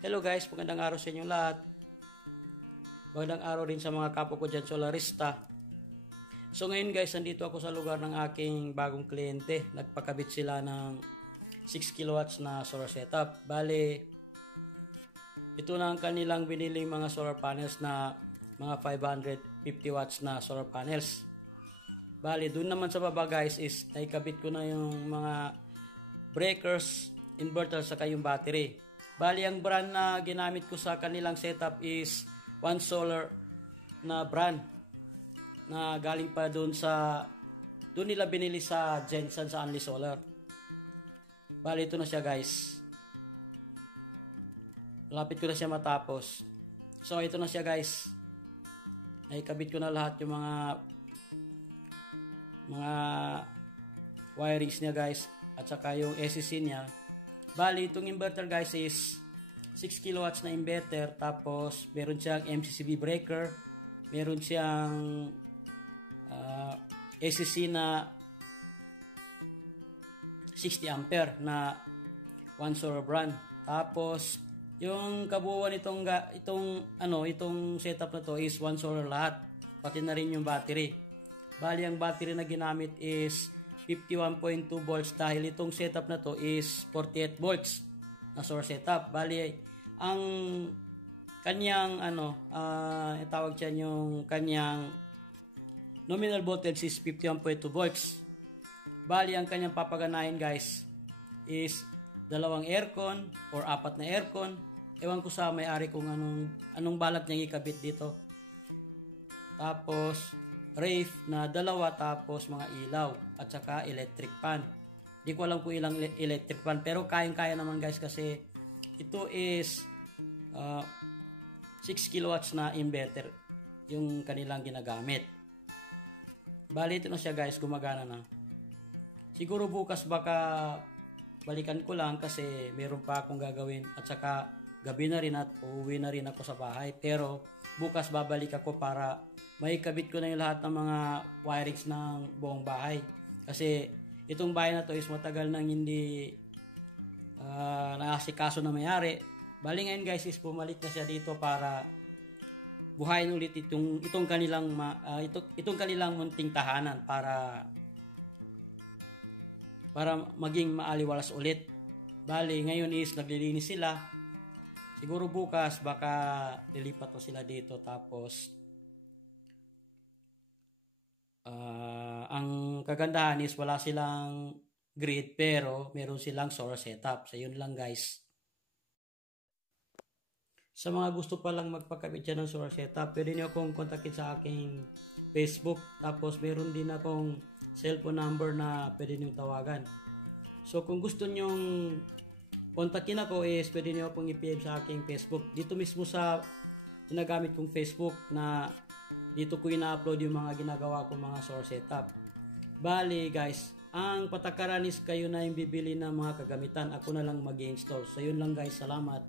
Hello guys, magandang araw sa inyong lahat. Magandang araw rin sa mga kapwa ko dyan solarista. So ngayon guys, nandito ako sa lugar ng aking bagong kliyente. Nagpakabit sila ng 6 kilowatts na solar setup. Bale, ito na ang kanilang biniling mga solar panels na mga 550 watts na solar panels. Bale, doon naman sa baba guys is naikabit ko na yung mga breakers, inverter, saka yung battery. Bali, ang brand na ginamit ko sa kanilang setup is One Solar na brand na galing pa doon nila binili sa Jensen sa Only Solar. Bali, ito na siya guys. Lapit ko na siya matapos. So, ito na siya guys. Naikabit ko na lahat yung mga wirings niya guys at saka yung SCC niya. Bali, itong inverter guys is 6 kilowatts na inverter, tapos meron siyang MCCB breaker, meron siyang SCC na 60 ampere na One Solar brand. Tapos yung kabuuan itong setup na to is One Solar lahat, pati na rin yung battery. Bali, ang battery na ginamit is 51.2 volts dahil itong setup na to is 48 volts na solar setup. Bali, ang kanyang itawag dyan yung kanyang nominal voltage is 51.2 volts. Bali, ang kanyang papaganahin guys is dalawang aircon or apat na aircon. Ewan ko sa may-ari kung anong balak niyang ikabit dito. Tapos rave na dalawa, tapos mga ilaw at saka electric fan. Di ko alam kung ilang electric fan, pero kayang-kaya naman guys kasi ito is 6 kilowatts na inverter yung kanilang ginagamit. Bali, ito na siya guys, gumagana na. Siguro bukas baka balikan ko lang kasi meron pa akong gagawin at saka gabi na rin at uuwi na rin ako sa bahay. Pero bukas babalik ako para may kabit ko na yung lahat ng mga wirings ng buong bahay. Kasi itong bahay na to is matagal nang hindi naasikaso na may-ari. Bali ngayon guys is bumalik na siya dito para buhayin ulit itong kanilang munting tahanan para maging maaliwalas ulit. Bali ngayon is naglilinis sila. Siguro bukas baka lilipat to sila dito, tapos ang kagandahan is wala silang grid pero meron silang solar setup. So yun lang guys. Sa mga gusto pa lang magpakabit dyan ng solar setup, pwede niyo akong kontakin sa aking Facebook. Tapos meron din akong cellphone number na pwede niyo tawagan. So kung gusto nyong kontakin ako is pwede niyo akong i-PM sa aking Facebook. Dito mismo sa ginagamit kong Facebook na dito ko ina-upload yung mga ginagawa kong mga solar setup. Bali guys, ang patakaran is kayo na yung bibili ng mga kagamitan. Ako na lang mag-install. So yun lang guys, salamat.